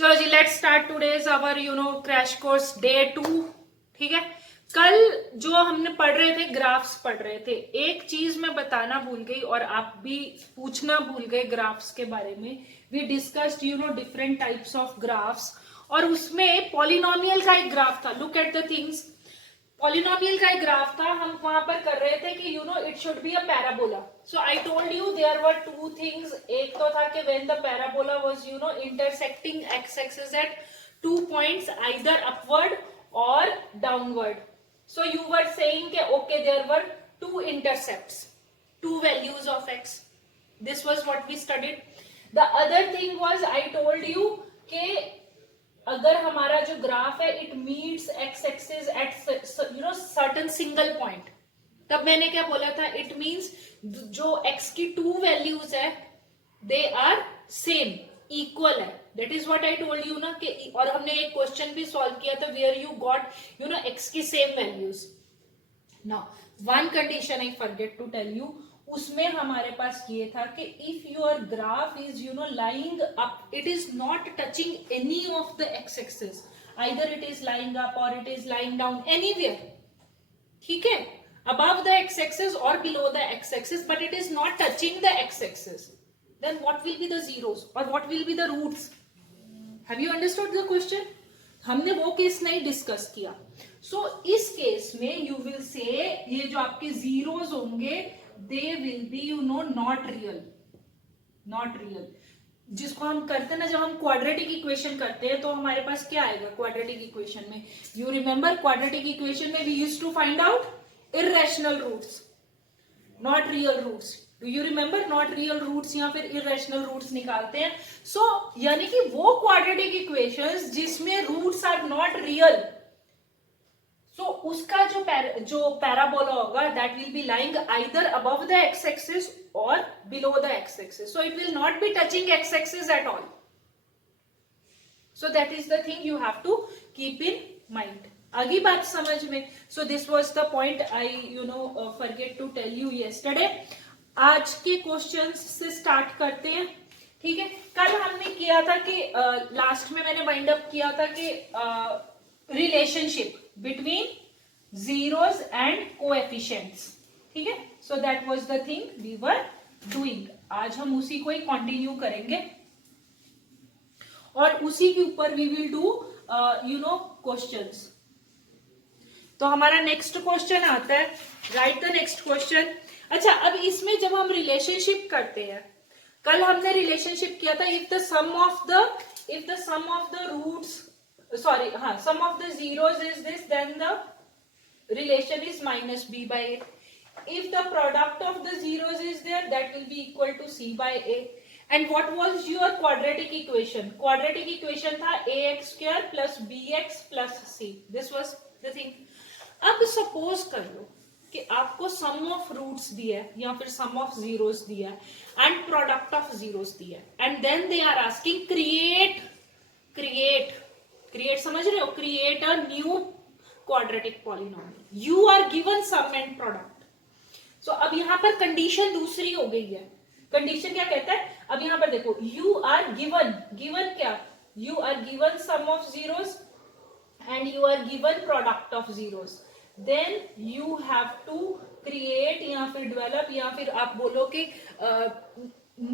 चलो जी, let's start today's our crash course day 2। ठीक है, कल जो हमने पढ़ रहे थे, ग्राफ्स पढ़ रहे थे, एक चीज मैं बताना भूल गई और आप भी पूछना भूल गए ग्राफ्स के बारे में। We discussed different types of graphs, और उसमें पॉलिनोमियल का एक ग्राफ था। Look at the things, polynomial का एक ग्राफ था। हम वहां पर कर रहे थे कि it should be a parabola. So I told you there were two things. एक तो था कि when the parabola was intersecting x axis at 2 points either upward और downward. So you were saying कि okay there were two intercepts, two values of x. This was what we studied. The other thing was I told you कि अगर हमारा जो graph है it meets x axis at certain single point, तब मैंने क्या बोला था, इट मींस जो एक्स की टू वैल्यूज है दे आर सेम, इक्वल है। That is what I told you ना कि, और हमने एक क्वेश्चन भी सॉल्व किया था वेयर यू गॉट एक्स की same values. Now one condition I forget to tell you, उसमें हमारे पास ये था कि if your graph is lying up, it is not touching any of the x axis, either it is lying up और it is lying down, anywhere, ठीक है, above the x axis or below the x axis, but it is not touching the x axis, then what will be the zeros or what will be the roots? Have you understood the question? हमने वो case नहीं discuss किया। सो इस case में you will say ये जो आपके zeros होंगे they will be not real, not real. जिसको हम करते हैं ना, जब हम क्वाड्रेटिक इक्वेशन करते हैं तो हमारे पास क्या आएगा क्वाड्रेटिक इक्वेशन में? यू रिमेंबर क्वाड्रेटिक इक्वेशन में we used to find out irrational roots, not real roots. Do you remember? not real roots या फिर irrational roots निकालते हैं। so यानी कि वो quadratic equations जिसमें roots are not real, so उसका जो parabola होगा that will be lying either above the x axis or below the x axis, so it will not be touching x axis at all. so that is the thing you have to keep in mind. आगे बात समझ में? So this was the point I forget to tell you yesterday. आज के question से start करते हैं, ठीक है। कल हमने किया था कि लास्ट में मैंने वाइंड अप किया था कि relationship between zeros and coefficients, ठीक है। So that was the thing we were doing. आज हम उसी को ही कंटिन्यू करेंगे और उसी के ऊपर वी विल डू क्वेश्चंस। तो हमारा नेक्स्ट क्वेश्चन आता है, राइट द नेक्स्ट क्वेश्चन। अच्छा, अब इसमें जब हम रिलेशनशिप करते हैं, कल हमने रिलेशनशिप किया था if the sum of the roots, sorry हाँ, sum of the zeros is this, then the relation is minus b by a. If the product of the zeros is there, that will be equal to c by a. And what was your quadratic equation? Quadratic equation था ax square plus bx plus c। This was the thing. अब suppose कर लो कि आपको सम of roots दिया है या फिर सम ऑफ जीरोस दिया है एंड प्रोडक्ट ऑफ जीरोस दिया है, and then they are asking create समझ रहे हो, create a new quadratic polynomial. You are given sum and product. So अब यहां पर कंडीशन दूसरी हो गई है। कंडीशन क्या कहता है? अब यहां पर देखो, यू आर गिवन क्या, you are given sum of zeros and you are given product of zeros, then you have to create या फिर develop या फिर आप बोलो कि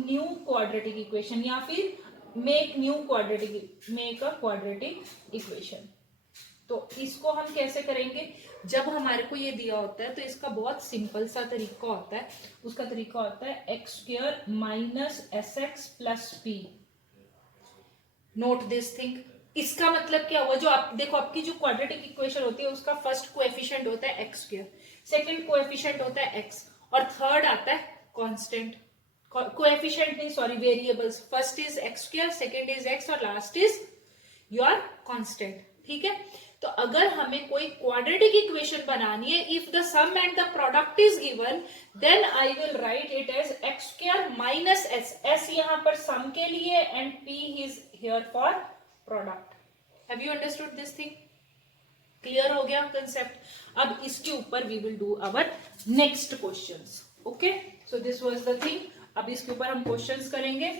new quadratic equation या फिर make a quadratic equation। तो इसको हम कैसे करेंगे? जब हमारे को ये दिया होता है तो इसका बहुत सिंपल सा तरीका होता है। उसका तरीका होता है x square minus S x plus P. Note this thing. इसका मतलब क्या हुआ? जो आप देखो, आपकी जो क्वाड्रेटिक इक्वेशन होती है उसका फर्स्ट कोएफिशिएंट होता है एक्स स्क्वायर, सेकंड कोएफिशिएंट होता है एक्स, और थर्ड आता है कांस्टेंट। कोएफिशिएंट नहीं, sorry, variables. First is x square, second is x और लास्ट इज योर कांस्टेंट, ठीक है। तो अगर हमें कोई क्वाड्रेटिक इक्वेशन बनानी है, if the sum and the product is given, then I will write it as x square minus S. S यहाँ पर सम के लिए and P is here for product. Have you understood this thing? Clear हो गया concept? अब इसके ऊपर we will do our next questions. Okay, so this was the thing. अब इसके ऊपर हम क्वेश्चंस करेंगे।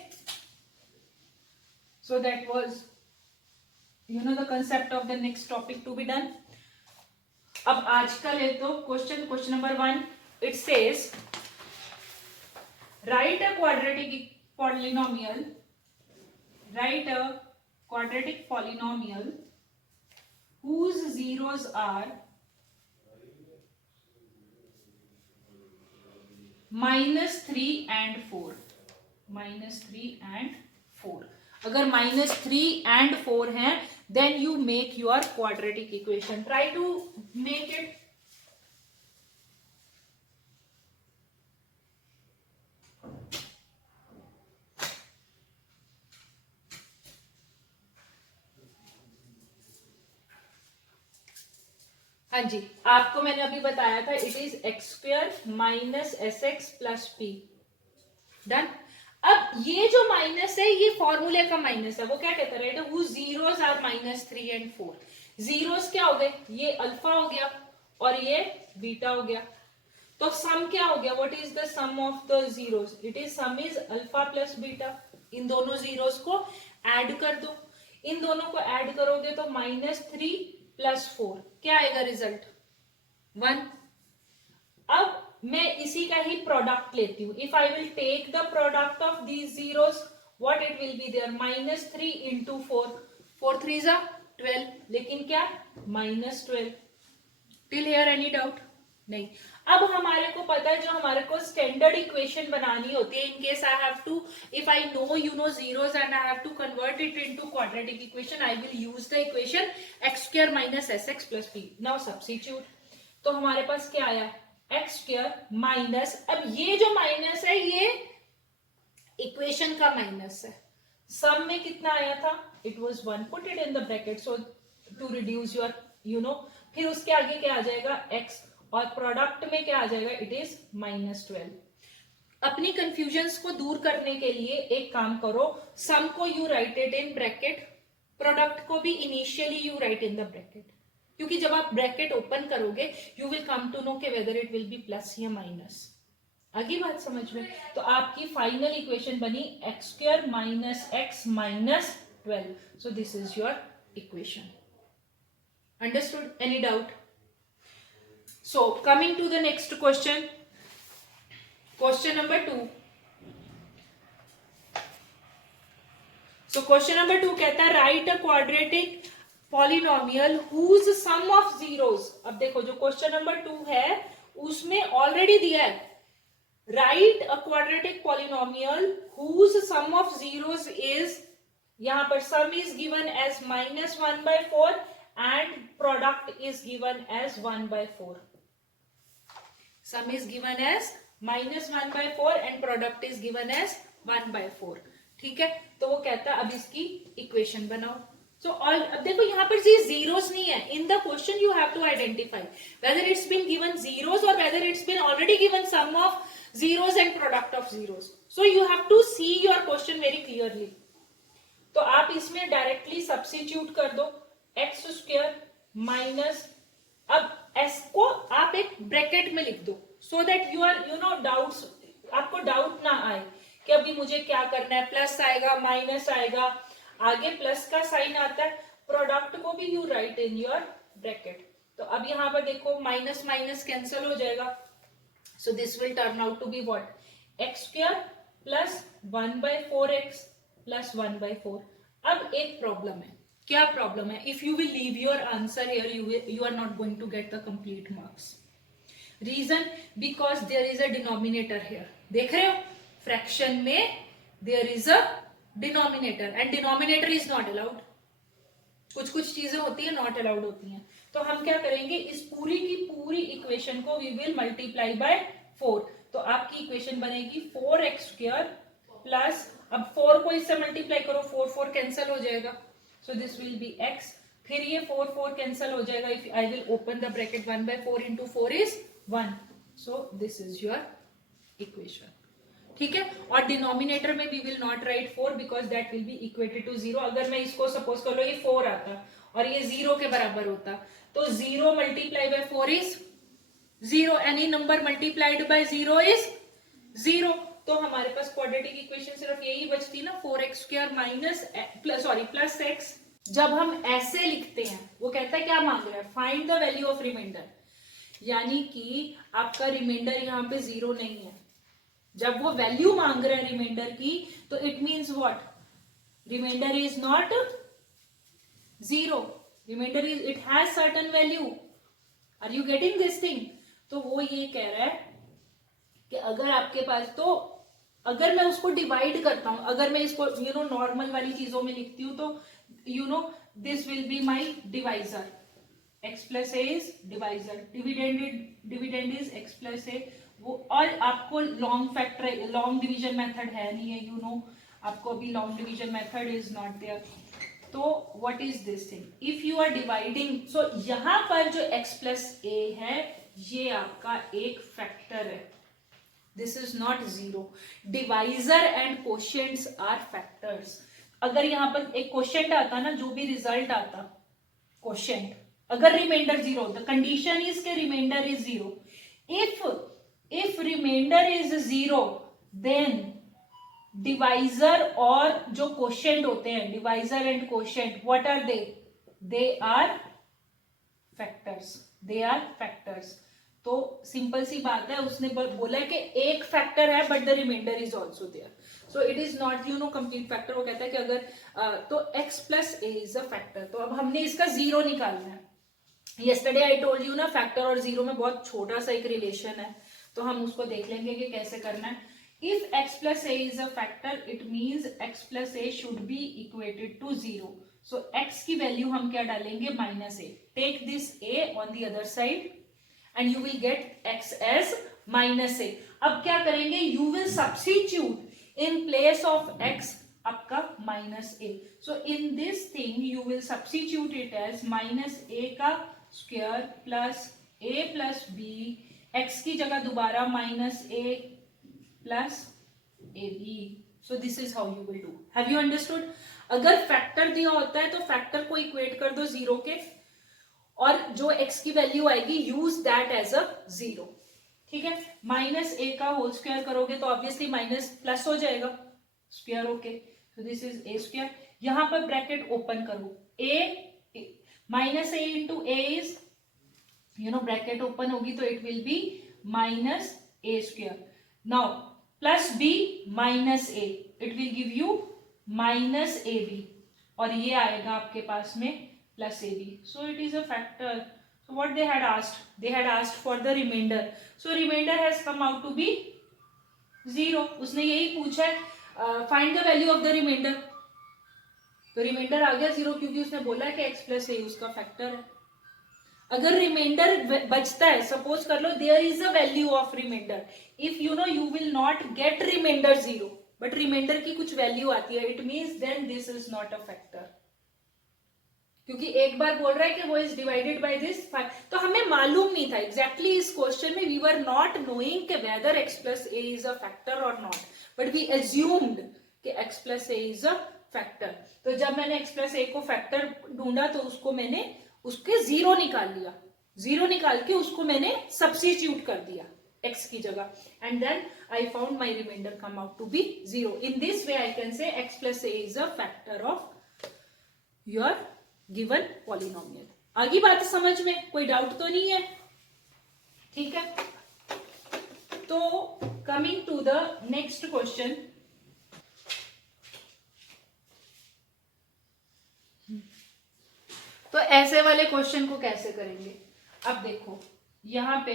So that was you know the concept of the next topic to be done. अब आज का ले तो question number 1. It says write a quadratic polynomial whose zeros are -3 and 4. -3 and 4. अगर -3 and 4 हैं, then you make your quadratic equation. Try to make it. हाँ जी, आपको मैंने अभी बताया था it is x² minus SX plus P. Done. अब ये जो माइनस है ये फॉर्मूले का माइनस है. वो क्या कहता है, राइट, वो जीरोस आर -3 and 4. जीरोस क्या हो गए, ये अल्फा हो गया और ये बीटा हो गया. तो सम क्या हो गया, what is the sum of the zeros, it is sum is alpha plus beta. इन दोनों जीरोस को ऐड कर दो. इन दोनों को ऐड करोगे तो -3 प्लस 4 क्या आएगा रिजल्ट, 1. अब मैं इसी का ही प्रोडक्ट लेती हूँ. If I will take the product of these zeros, what it will be there, -3 into 4. 4 3 जा 12, लेकिन क्या -12. टिल हियर एनी डाउट नहीं. अब हमारे को पता है, जो हमारे को स्टैंडर्ड इक्वेशन बनानी होती है, in case I have to, if I know you know zeros and I have to convert it into quadratic equation, I will use the equation x² minus SX plus P. Now substitute. तो हमारे पास क्या आया, x² minus, अब ये जो minus है ये इक्वेशन का माइनस है. सम में कितना आया था, it was 1. Put it in the bracket so to reduce your फिर उसके आगे क्या आ जाएगा x, और प्रोडक्ट में क्या आ जाएगा, इट इज -12. अपनी कंफ्यूजन्स को दूर करने के लिए एक काम करो, सम को you write it in bracket, product को भी initially you write in the bracket, क्योंकि जब आप ब्रैकेट ओपन करोगे you will come to know के whether it will be plus या माइनस. आगे बात समझ में. तो आपकी फाइनल इक्वेशन बनी x² minus x minus 12. So this is your equation. Understood, any doubt? So coming to the next question, question number 2. So question number 2 कहता है write a quadratic polynomial whose sum of zeros. अब देखो जो question number 2 है उसमें already दिया है, write a quadratic polynomial whose sum of zeros is, यहां पर sum is given as -1/4 and product is given as 1/4. Sum is given as -1/4 and product is given as 1/4. ठीक है, तो वो कहता है अब इसकी इक्वेशन बनाओ. सो ऑल, अब देखो यहाँ पर ये जीरोस नहीं है. In the question you have to identify whether it's been given zeros और whether it's been already given sum of zeros and product of zeros. So you have to see your question very clearly. तो आप इसमें directly substitute कर दो, x² minus, अब s को आप एक ब्रैकेट में लिख दो so that you are doubts, आपको डाउट ना आए कि अभी मुझे क्या करना है, प्लस आएगा माइनस आएगा, आगे प्लस का साइन आता है. प्रोडक्ट को भी you write in your bracket. तो अब यहाँ पर देखो माइनस माइनस कैंसिल हो जाएगा. So this will turn out to be what, x² plus 1/4x plus 1/4. अब एक प्रॉब्लम है. क्या प्रॉब्लम है, if you will leave your answer here you are not going to get the complete marks. Reason, because there is a denominator here. देख रहे हो, fraction में there is a denominator and denominator is not allowed. कुछ चीजें होती है not allowed होती हैं. तो हम क्या करेंगे, इस पूरी की पूरी इक्वेशन को वी विल मल्टीप्लाई बाय 4. तो आपकी इक्वेशन बनेगी 4x² प्लस, अब 4 को इससे मल्टीप्लाई करो, 4 4 कैंसिल हो जाएगा. So this will be x. फिर ये 4 4 कैंसिल हो जाएगा. If I will open the bracket, 1/4 into 4 is 1. So this is your equation. ठीक है, और डिनोमिनेटर में we will not write 4 because that will be equated to 0. अगर मैं इसको सपोज कर लो ये 4 आता और ये 0 के बराबर होता, तो 0 multiply bye 4 is 0. Any number multiplied by 0 is 0. तो हमारे पास क्वाड्रेटिक इक्वेशन सिर्फ यही बचती ना, 4x² माइनस प्लस x जब हम ऐसे लिखते हैं, वो कहता है क्या मांग रहा है, find the value of remainder, यानी कि आपका रिमाइंडर यहाँ पे 0 नहीं है। जब वो वैल्यू मांग रहा है रिमाइंडर की, तो it means what, remainder is not 0, remainder is, it has certain value. Are you getting this thing? तो वो ये कह रहा है कि अगर आपके पास, तो अगर मैं उसको डिवाइड करता हूं, अगर मैं इसको नॉर्मल वाली चीजों में लिखती हूं, तो this will be my divisor, x plus a is divisor, dividend is x plus a. वो, और आपको long factor, long division method है नहीं है, आपको अभी long division method is not there. तो what is this thing, if you are dividing, so यहां पर जो x प्लस ए है ये आपका एक फैक्टर है, this is not 0। Divisor and quotients are factors. अगर यहां पर एक क्वेश्चन आता ना, जो भी रिजल्ट आता क्वेश्चन, अगर रिमाइंडर 0, द कंडीशन इज के remainder is 0, if remainder is 0, then divisor और जो क्वोशिएंट होते हैं, divisor and quotient, what are they are factors, they are factors. तो सिंपल सी बात है, उसने बोला है कि एक फैक्टर है but the remainder is also there, so it is not complete factor. वो कहता है कि अगर तो x plus a is a factor. तो अब हमने इसका 0 निकालना है। येस्टरडे आई टोल्ड यू ना, फैक्टर और 0 में बहुत छोटा सा एक रिलेशन है, तो हम उसको देख लेंगे कि कैसे करना है। If x plus a is a factor, it means x plus a should be equated to 0। सो x की वैल्यू हम क्या डालेंगे, -a, take this a on the other side and you will get x as -a। अब क्या करेंगे, you will substitute in place of x आपका -a। so in this thing you will substitute it as -a का square plus a plus b, x की जगह दोबारा -a plus ab। so this is how you will do। have you understood? अगर factor दिया होता है तो factor को इक्वेट कर दो 0 के, और जो x की वैल्यू आएगी यूज दैट एज अ 0, ठीक है। -a का होल स्क्वायर करोगे तो ऑब्वियसली माइनस प्लस हो जाएगा, square, okay. So this is a square, यहां पर ब्रैकेट ओपन करो, a -a into a is, bracket open होगी तो it will B -a square. Now plus b -a, it will give you -ab, और ये आएगा आपके पास में plus ab। so it is a factor। so what they had asked for the remainder, so remainder has come out to be 0। उसने यही पूछा है, find the value of the remainder, तो रिमाइंडर आ गया 0, क्योंकि उसने बोला कि x प्लस ए उसका फैक्टर है। अगर रिमाइंडर बचता है, सपोज कर लो there is a value of remainder, if you will not get remainder 0, but remainder की कुछ वैल्यू आती है, it means then this is not a factor, क्योंकि एक बार बोल रहा है कि वो इज डिवाइडेड बाय दिस 5। तो हमें मालूम नहीं था एग्जैक्टली इस क्वेश्चन में, वी वर नॉट नोइंग कि whether x plus a is a factor और नॉट, बट वी एज्यूम्ड कि x plus a is a factor. तो जब मैंने x प्लस ए को फैक्टर ढूंढा तो उसको मैंने उसके 0 निकाल लिया, 0 निकाल के उसको मैंने सब्स्टिट्यूट कर दिया x की जगह, and then I found my remainder come out to be 0। In this way I can say x plus a is a factor of your given polynomial. आगे बात समझ में, कोई डाउट तो नहीं है, ठीक है। तो coming to the next question, तो ऐसे वाले क्वेश्चन को कैसे करेंगे, अब देखो यहां पे,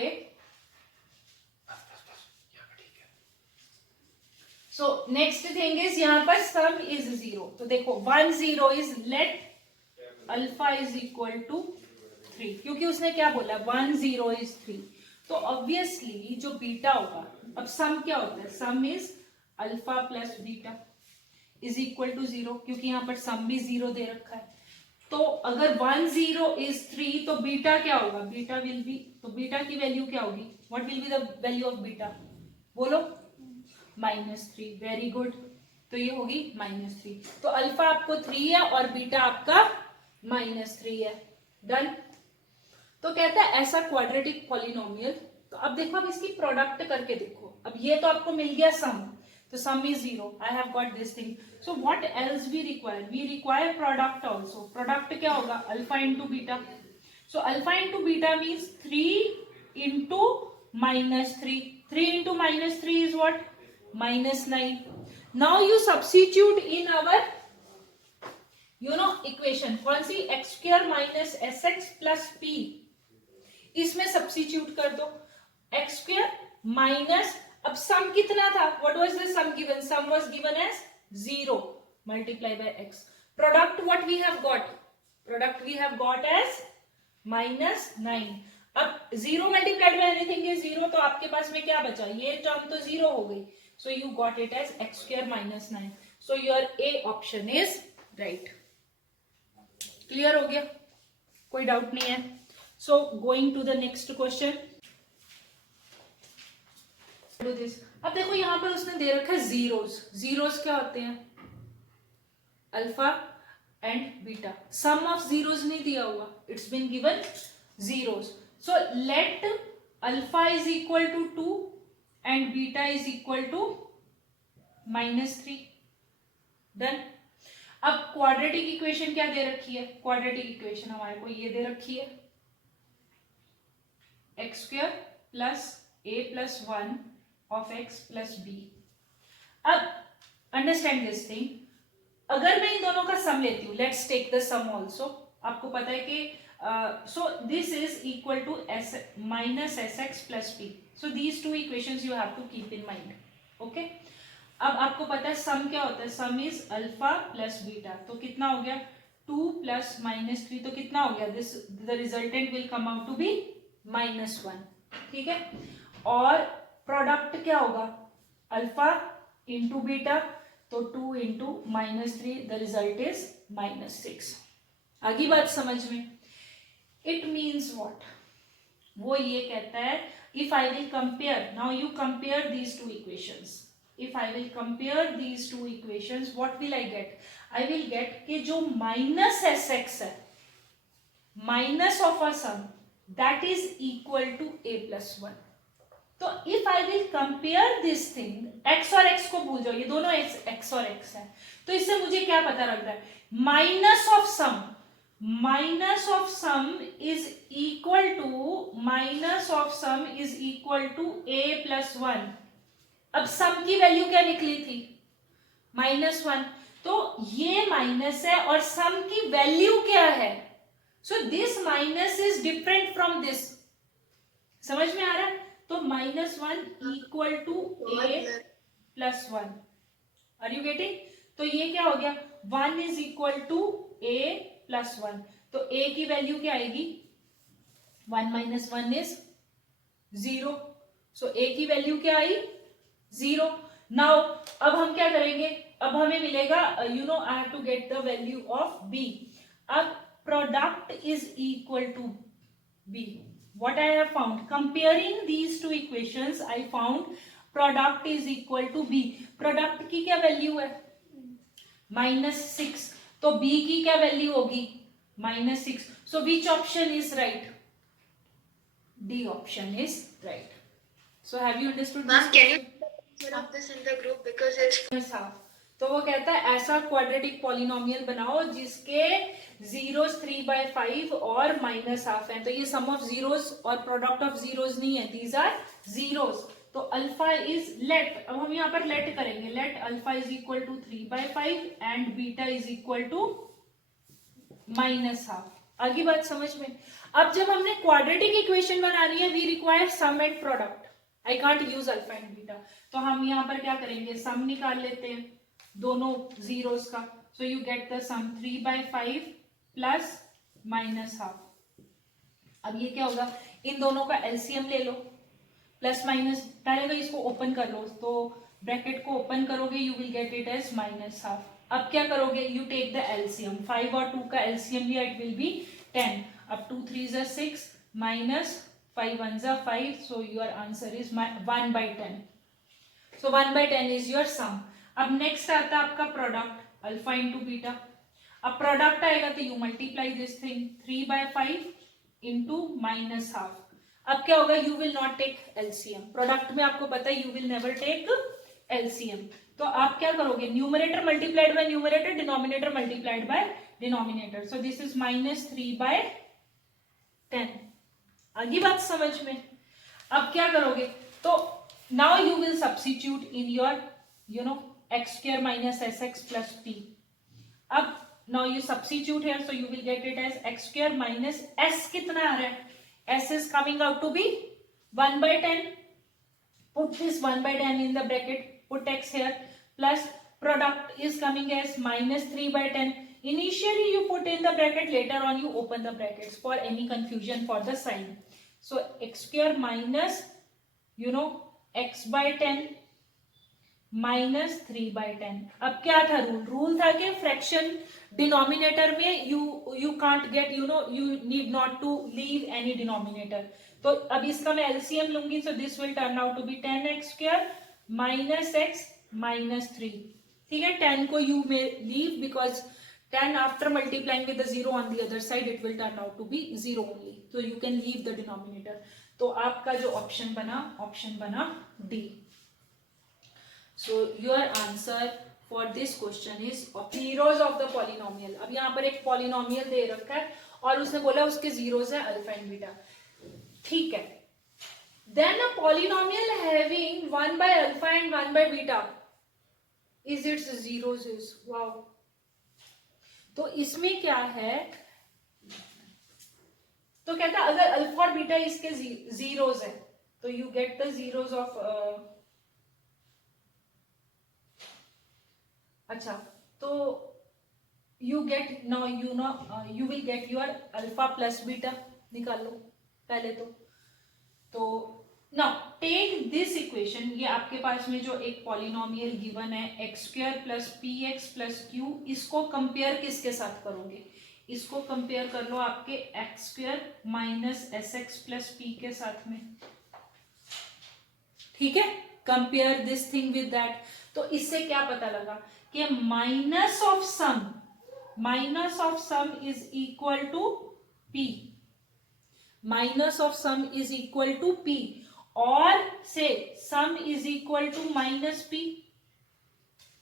सो नेक्स्ट थिंग इज यहां पर सम इज 0, तो देखो 1 0 is let alpha is equal to 3, क्योंकि उसने क्या बोला 1 0 इज 3, तो ऑब्वियसली जो बीटा होगा, अब सम क्या होता है, sum is alpha plus beta is equal to 0, क्योंकि यहां पर सम भी 0 दे रखा है। तो अगर 1 0 इज 3 तो बीटा क्या होगा, बीटा विल बी, तो बीटा की वैल्यू क्या होगी, what will be the value of beta, बोलो -3, वेरी गुड, तो ये होगी -3। तो अल्फा आपको 3 है और बीटा आपका -3 है, डन। तो कहता है ऐसा क्वाड्रेटिक पॉलिनोमियल, तो अब देखो, अब इसकी प्रोडक्ट करके देखो, अब ये तो आपको मिल गया सम, तो sum is 0. I have got this thing. So what else we require? We require product also. Product क्या होगा? Alpha into beta. So alpha into beta means 3 into minus 3. 3 into minus 3 is what? Minus 9. Now you substitute in our equation. कौन सी? X square minus S x plus p. इसमें substitute कर दो. X square minus, अब sum कितना था? What was the sum given? Sum was given as 0 multiply by x. Product what we have got? Product we have got as minus 9. अब 0 multiplied by anything is 0, तो आपके पास में क्या बचा? ये टर्म तो 0 हो गई. So you got it as x square minus 9. So your A option is right. Clear हो गया? कोई डाउट नहीं है? So going to the next question. Do this. अब देखो यहां पर उसने दे रखा है जीरोस. जीरोस क्या होते हैं? Alpha and beta. Sum of zeros नहीं दिया हुआ. It's been given zeros. So let alpha is equal to 2 and beta is equal to -3. Done. अब क्वाड्रेटिक इक्वेशन क्या दे रखी है? क्वाड्रेटिक इक्वेशन हमारे को ये दे रखी है, x square plus a plus 1 of x plus b. अब अंडरस्टैंड दिस थिंग. अगर मैं इन दोनों का सम लेती हूँ, let's take the sum also. आपको पता है कि so this is equal to S minus S x plus P. So these two equations you have to keep in mind. Okay. अब आपको पता है सम क्या होता है? Sum is alpha plus beta. तो कितना हो गया? 2 प्लस -3. तो कितना हो गया? This the resultant will come out to be -1. ठीक है. और प्रोडक्ट क्या होगा? Alpha into beta. तो 2 इंटू -3, द रिजल्ट इज -6. आगे बात समझ में? It means what? वो ये कहता है if I will compare, now you compare these two equations. If I will compare these two equations, what will I get? I will get कि जो minus sx है, minus of a sum, that is equal to a plus 1. तो if I will compare this thing, x और x को भूल जाओ, ये दोनों x और x है. तो इससे मुझे क्या पता लग रहा है? minus of sum is equal to a plus 1. अब सम की वैल्यू क्या निकली थी? -1. तो ये माइनस है और सम की वैल्यू क्या है? So this minus is different from this. समझ में आ रहा है? तो -1 equal to a plus 1. Are you getting? तो ये क्या हो गया? 1 is equal to a plus 1. तो a की वैल्यू क्या आएगी? 1 माइनस 1 इज 0. सो a की वैल्यू क्या आई? 0. नाउ अब हम क्या करेंगे? अब हमें मिलेगा I have to get the value of b. अब product is equal to b. What I have found? Comparing these two equations I found product is equal to b. Product की क्या वैल्यू है? -6. तो b की क्या value होगी? -6. So which option is right? d option is right. So have you understood this? of this in the group because it's तो वो कहता है ऐसा क्वाड्रेटिक पॉलिनोमियल बनाओ जिसके जीरोस 3/5 और -1/2 है. तो ये सम ऑफ जीरोस और प्रोडक्ट ऑफ जीरोस नहीं है, दीज आर जीरोस. तो अल्फा इज लेट, अब हम यहाँ पर लेट करेंगे, let alpha is equal to 3/5 and beta is equal to -1/2. आगे बात समझ में? अब जब हमने क्वाड्रेटिक इक्वेशन बनानी है, we require sum and product. I can't use alpha and beta. तो हम यहाँ पर क्या करेंगे? सम निकाल लेते हैं दोनों जीरोस का. So you get the sum 3/5 plus -1/2. अब ये क्या होगा? इन दोनों का एलसीएम ले लो, प्लस माइनस. पहले तो इसको ओपन कर लो. तो ब्रैकेट को ओपन करोगे, you will get it as -1/2. अब क्या करोगे? You take the LCM. 5 और 2 का एलसीएम लिया, इट विल बी 10. अब 2 3 = 6 minus 5 1 = 5. So your answer is 1/10. So 1/10 is your sum. अब नेक्स्ट आता है आपका प्रोडक्ट, अल्फा इंटू बीटा. अब प्रोडक्ट आएगा तो you multiply this thing, 3/5 into -1/2. अब क्या होगा? You will not take LCM. Product में आपको पता है you will never take LCM. तो आप क्या करोगे, numerator multiplied by numerator, denominator multiplied by denominator. So this is -3/10। आगे बात समझ में। अब क्या करोगे, तो now you will substitute in your x square minus sx plus p. अब now you substitute here, so you will get it as x square minus s कितना आ रहा है, s is coming out to be 1/10. Put this 1/10 in the bracket, put x here, plus product is coming as -3/10. Initially you put in the bracket, later on you open the brackets for any confusion for the sign. So x square minus x/10 -3/10. अब क्या था rule था कि fraction denominator में you can't get you need not to leave any denominator. तो अब इसका मैं एलसीएम लूंगी, so this will turn out to be 10x² minus x minus 3. ठीक है, 10 को you may leave because 10 after multiplying with the 0 on the other side it will turn out to be 0 only, so you can leave the denominator. तो आपका जो option बना D. So your answer for this question is zeros of the polynomial. अब यहाँ पर एक polynomial दे रखा है और उसने बोला उसके zeros है अल्फा एंड बीटा. ठीक है, then a polynomial having 1 by alpha and 1 by beta is its zeros is wow. तो इसमें क्या है, तो कहता है अगर अल्फा और बीटा इसके जीरोस है तो you get the zeros of अच्छा, तो you get no you will get your alpha plus beta. निकाल लो पहले तो नाउ टेक दिस इक्वेशन. ये आपके पास में जो एक पॉलिनोमियल गिवन है x² plus p x plus q, इसको कंपेयर किसके साथ करोगे, इसको कंपेयर कर लो आपके x² minus S x plus p के साथ में. ठीक है, compare this thing with that. तो इससे क्या पता लगा कि minus of sum is equal to p. Minus of sum is equal to p और से sum is equal to minus p.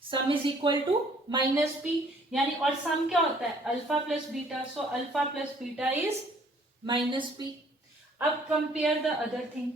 Sum is equal to minus p यानी, और सम क्या होता है alpha plus beta, so alpha plus beta is minus p. अब compare the other thing.